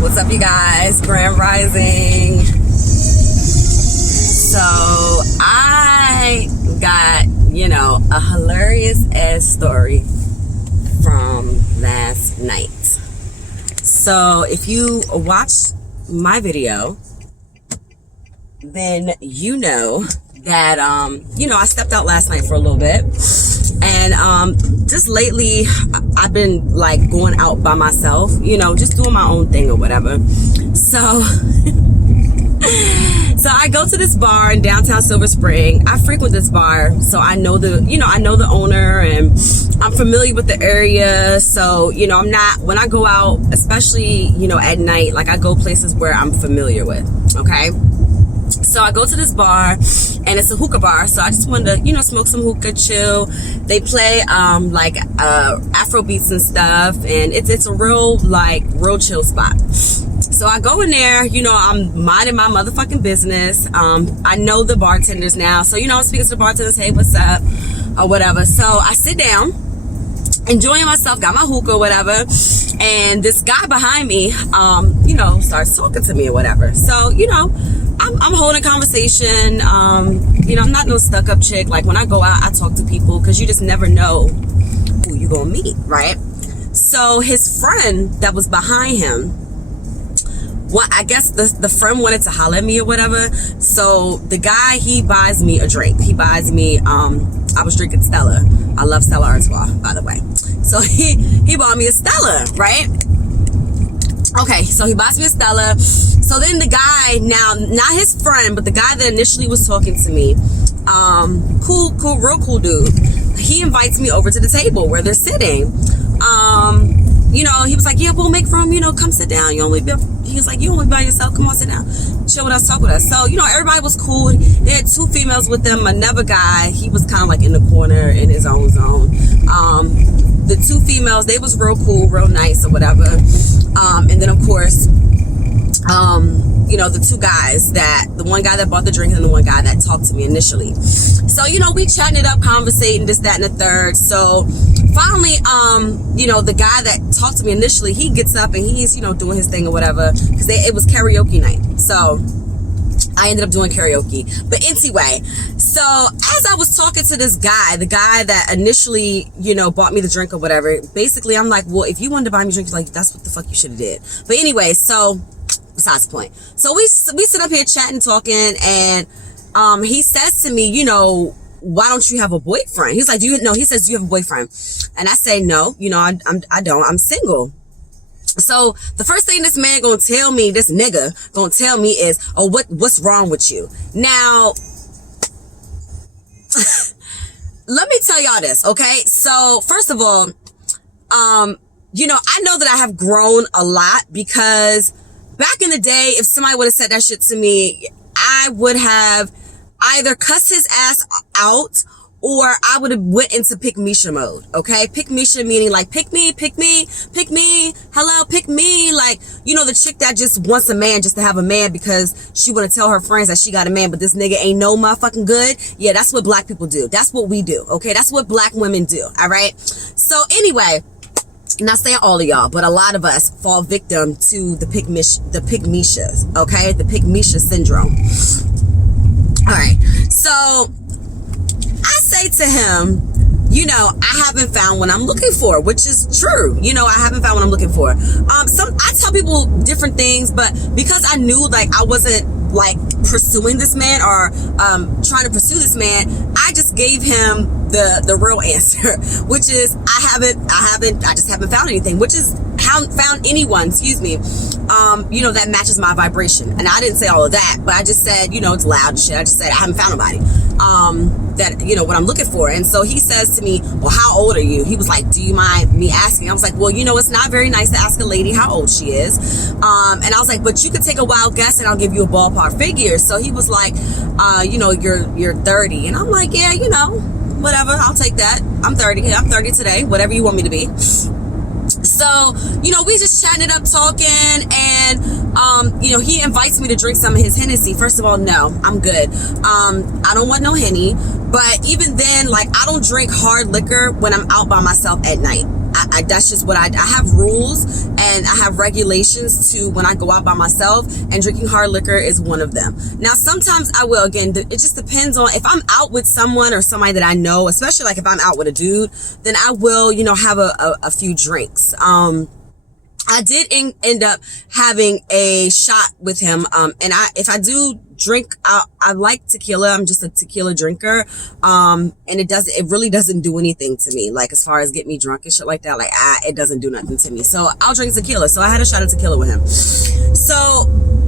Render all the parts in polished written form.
What's up, you guys? Grand Rising. So I got, a hilarious ass story from last night. So if you watched my video, then you know that, I stepped out last night for a little bit. And just lately, I've been like going out by myself, just doing my own thing or whatever. So, so I go to this bar in downtown Silver Spring. I frequent this bar, so I know the owner, and I'm familiar with the area. So, I'm not, when I go out, especially, at night, like I go places where I'm familiar with, okay? So I go to this bar, and it's a hookah bar. So I just wanted to, smoke some hookah, chill. They play Afro beats and stuff, and it's a real chill spot. So I go in there, I'm minding my motherfucking business. I know the bartenders now, so I'm speaking to the bartenders, hey, what's up, or whatever. So I sit down, enjoying myself, got my hookah, whatever, and this guy behind me, starts talking to me or whatever. So, I'm holding a conversation. I'm not no stuck-up chick. Like, when I go out, I talk to people, because you just never know who you gonna meet, right? So his friend that was behind him, I guess the friend wanted to holler at me or whatever. So the guy, he buys me a drink. He buys me, I was drinking Stella. I love Stella Artois, by the way. So he bought me a Stella, right? Okay, so he buys me a Stella. So then the guy, now, not his friend, but the guy that initially was talking to me, real cool dude. He invites me over to the table where they're sitting. He was like, yeah, we'll make room, come sit down. He was like, you only by yourself, come on, sit down, chill with us, talk with us. So, everybody was cool. They had two females with them, another guy, he was kind of like in the corner in his own zone. The two females, they was real cool, real nice or whatever. And then of course, the two guys, the one guy that bought the drink and the one guy that talked to me initially. So, we chatting it up, conversating, this, that, and the third. So finally, the guy that talked to me initially, he gets up and he's, doing his thing or whatever, because it was karaoke night. So I ended up doing karaoke. But anyway, so as I was talking to this guy, the guy that initially, bought me the drink or whatever, basically I'm like, well, if you wanted to buy me a drink, like, that's what the fuck you should have did. But anyway, so besides the point. So we sit up here chatting, talking, and he says to me, why don't you have a boyfriend? He's like, he says, do you have a boyfriend? And I say, no, I don't, I'm single. So the first thing this man gonna tell me, this nigga gonna tell me is, oh, what's wrong with you? Now, let me tell y'all this, okay? So first of all, I know that I have grown a lot, because back in the day, if somebody would have said that shit to me, I would have either cussed his ass out, or I would have went into pick Misha mode, okay? Pick Misha meaning like, pick me, hello, pick me. Like, the chick that just wants a man just to have a man because she want to tell her friends that she got a man, but this nigga ain't no motherfucking good. Yeah, that's what black people do. That's what we do, okay? That's what black women do, all right? So anyway, not saying all of y'all, but a lot of us fall victim to the pick Mishas, okay? The pick Misha syndrome. All right, so I say to him, I haven't found what I'm looking for, which is true. I haven't found what I'm looking for. I tell people different things, but because I knew I wasn't pursuing this man or trying to pursue this man, I just gave him the real answer, which is I just haven't found anything, which is haven't found anyone, that matches my vibration. And I didn't say all of that, but I just said, it's loud and shit. I just said I haven't found nobody that, what I'm looking for. And so he says to me, well, how old are you? He was like, do you mind me asking? I was like, well, it's not very nice to ask a lady how old she is. And I was like, but you could take a wild guess and I'll give you a ballpark figure. So he was like, you're 30. And I'm like, yeah, whatever, I'll take that. I'm 30 today, whatever you want me to be. So, we just chatting it up, talking, and, he invites me to drink some of his Hennessy. First of all, no, I'm good. I don't want no Henny, but even then, I don't drink hard liquor when I'm out by myself at night. that's just what I have rules and I have regulations to when I go out by myself, and drinking hard liquor is one of them. Now, sometimes I will, again, it just depends on if I'm out with someone or somebody that I know, especially like if I'm out with a dude, then I will, you know, have a few drinks. I did end up having a shot with him. And if I do drink, I like tequila. I'm just a tequila drinker. And it really doesn't do anything to me. Like, as far as get me drunk and shit like that, like, it doesn't do nothing to me. So I'll drink tequila. So I had a shot of tequila with him. So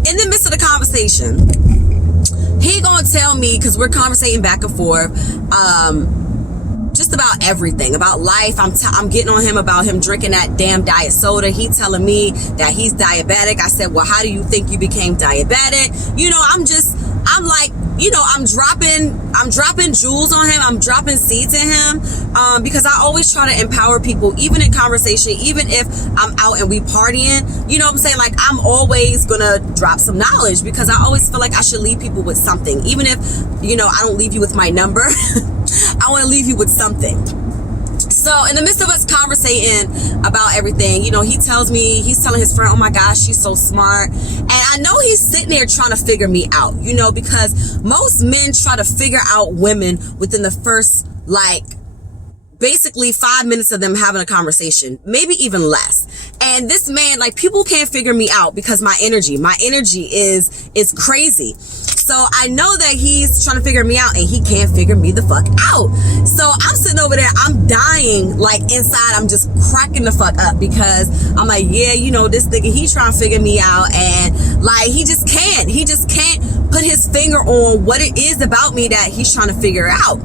in the midst of the conversation, he gonna tell me, cause we're conversating back and forth, just about everything, about life. I'm getting on him about him drinking that damn diet soda. He telling me that he's diabetic. I said, well, how do you think you became diabetic? You know, I'm like, you know, I'm dropping jewels on him. I'm dropping seeds in him, because I always try to empower people, even in conversation, even if I'm out and we partying, you know what I'm saying? Like, I'm always gonna drop some knowledge, because I always feel like I should leave people with something. Even if, you know, I don't leave you with my number, I want to leave you with something. So in the midst of us conversating about everything, you know, he's telling his friend, oh my gosh, she's so smart. And I know he's sitting there trying to figure me out, you know, because most men try to figure out women within the first, like, basically 5 minutes of them having a conversation, maybe even less. And this man, like, people can't figure me out because my energy is crazy. So I know that he's trying to figure me out and he can't figure me the fuck out. So I'm sitting over there, I'm dying, like, inside, I'm just cracking the fuck up, because I'm like, yeah, you know, this nigga, he trying to figure me out, and like, he just can't put his finger on what it is about me that he's trying to figure out.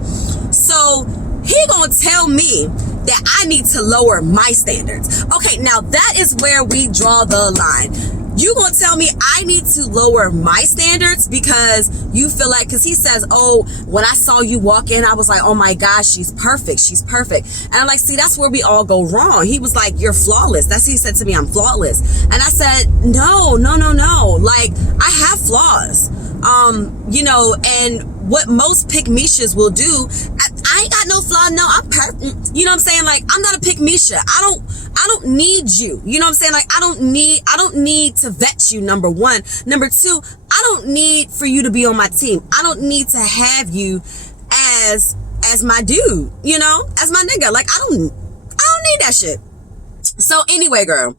So he gonna tell me that I need to lower my standards. Okay, now that is where we draw the line. You gonna tell me I need to lower my standards because you feel like, because he says, oh, when I saw you walk in, I was like, oh my gosh, she's perfect. And I'm like, see, that's where we all go wrong. He was like, you're flawless. That's what he said to me, I'm flawless. And I said, no. Like, I have flaws. You know, and what most pick-me-shas will do, I ain't got no flaw. No, I'm perfect. You know what I'm saying? Like, I'm not a pick-me-sha. I don't need you. You know what I'm saying? Like, I don't need to vet you, number one. Number two, I don't need for you to be on my team. I don't need to have you as my dude, you know, as my nigga. Like, I don't need that shit. So anyway, girl,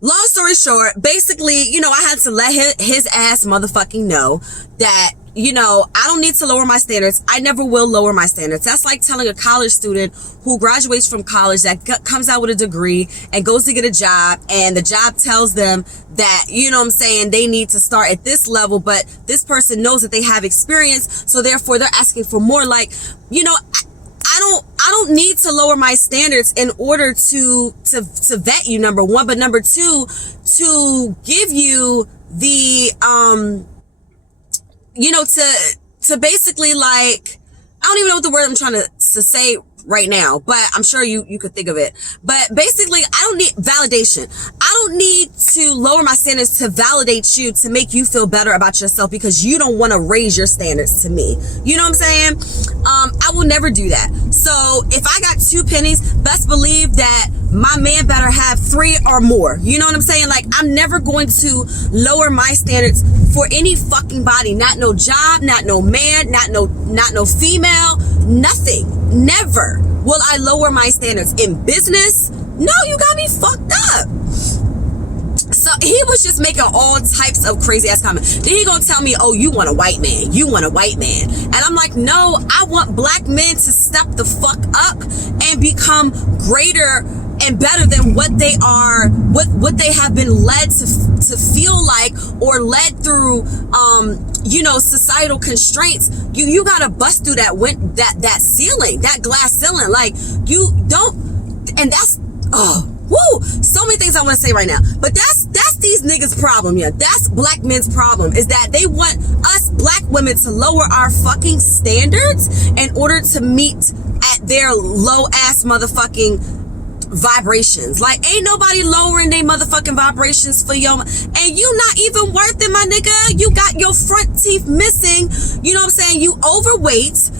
long story short, basically, you know, I had to let his ass motherfucking know that, you know, I don't need to lower my standards. I never will lower my standards. That's like telling a college student who graduates from college, that comes out with a degree and goes to get a job, and the job tells them that, you know what I'm saying, they need to start at this level, but this person knows that they have experience, so therefore they're asking for more. Like, you know, I don't need to lower my standards in order to vet you, number one, but number two, to give you the, you know, to basically, like, I don't even know what the word I'm trying to say right now, but I'm sure you could think of it. But basically, I don't need validation. I don't need to lower my standards to validate you, to make you feel better about yourself because you don't want to raise your standards to me. You know what I'm saying? I will never do that. So if I got 2 pennies, best believe that my man better have 3 or more. You know what I'm saying? Like, I'm never going to lower my standards for any fucking body. Not no job, not no man, not no female, nothing. Never will I lower my standards in business. No, you got me fucked up. So he was just making all types of crazy ass comments. Then he gonna tell me, oh, you want a white man. You want a white man. And I'm like, no, I want black men to step the fuck up and become greater and better than what they are, what they have been led to feel like, or led through, you know, societal constraints. You gotta bust through that ceiling, that glass ceiling. Like, you don't, and that's, woo, so many things I want to say right now, but that's these niggas' problem. Yeah, that's black men's problem, is that they want us black women to lower our fucking standards in order to meet at their low ass motherfucking vibrations. Like, ain't nobody lowering their motherfucking vibrations for your, and you not even worth it, my nigga. You got your front teeth missing. You know what I'm saying? You overweight.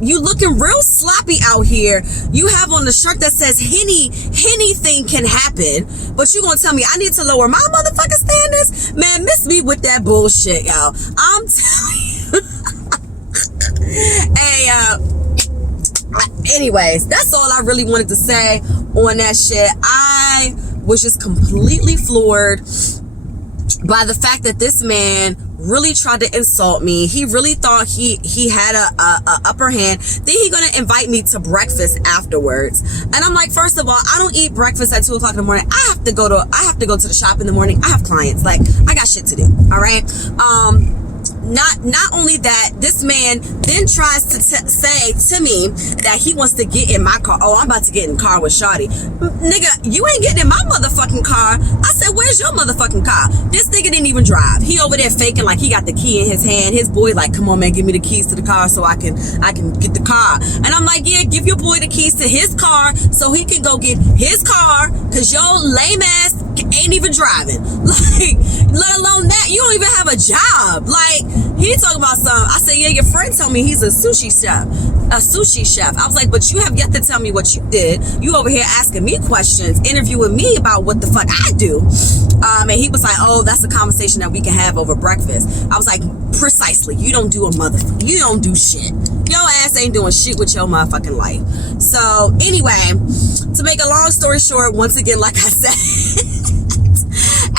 You looking real sloppy out here. You have on the shirt that says anything can happen, but you gonna tell me I need to lower my motherfucking standards? Man, miss me with that bullshit, y'all. I'm telling you. Hey, anyways, that's all I really wanted to say on that shit. I was just completely floored by the fact that this man really tried to insult me. He really thought he had a upper hand. Then he gonna invite me to breakfast afterwards. And I'm like, first of all, I don't eat breakfast at 2 o'clock in the morning. I have to go to the shop in the morning. I have clients. Like, I got shit to do. All right. Not only that, this man then tries to say to me that he wants to get in my car. Oh, I'm about to get in the car with Shawty. Nigga, you ain't getting in my motherfucking car. I said, where's your motherfucking car? This nigga didn't even drive. He over there faking like he got the key in his hand. His boy like, come on, man, give me the keys to the car so I can get the car. And I'm like, yeah, give your boy the keys to his car so he can go get his car, because your lame ass ain't even driving. Like, let alone that, you don't even have a job. Like, he talking about something. I said, yeah, your friend told me he's a sushi chef. I was like, but you have yet to tell me what you did. You over here asking me questions, interviewing me about what the fuck I do. And he was like, oh, that's a conversation that we can have over breakfast. I was like, precisely. You don't do a motherfucker. You don't do shit. Your ass ain't doing shit with your motherfucking life. So anyway, to make a long story short, once again, like I said,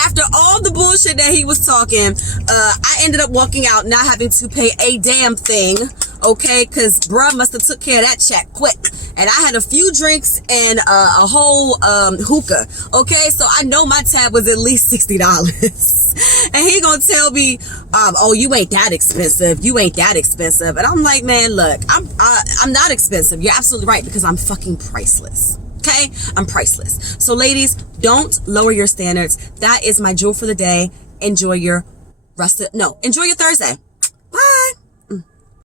after all the bullshit that he was talking, I ended up walking out not having to pay a damn thing, okay? Because bruh must have took care of that check quick. And I had a few drinks and a whole hookah, okay? So I know my tab was at least $60. And he gonna tell me, oh, you ain't that expensive. You ain't that expensive. And I'm like, man, look, I'm not expensive. You're absolutely right, because I'm fucking priceless. Okay, I'm priceless. So ladies, don't lower your standards. That is my jewel for the day. Enjoy your Thursday. Bye.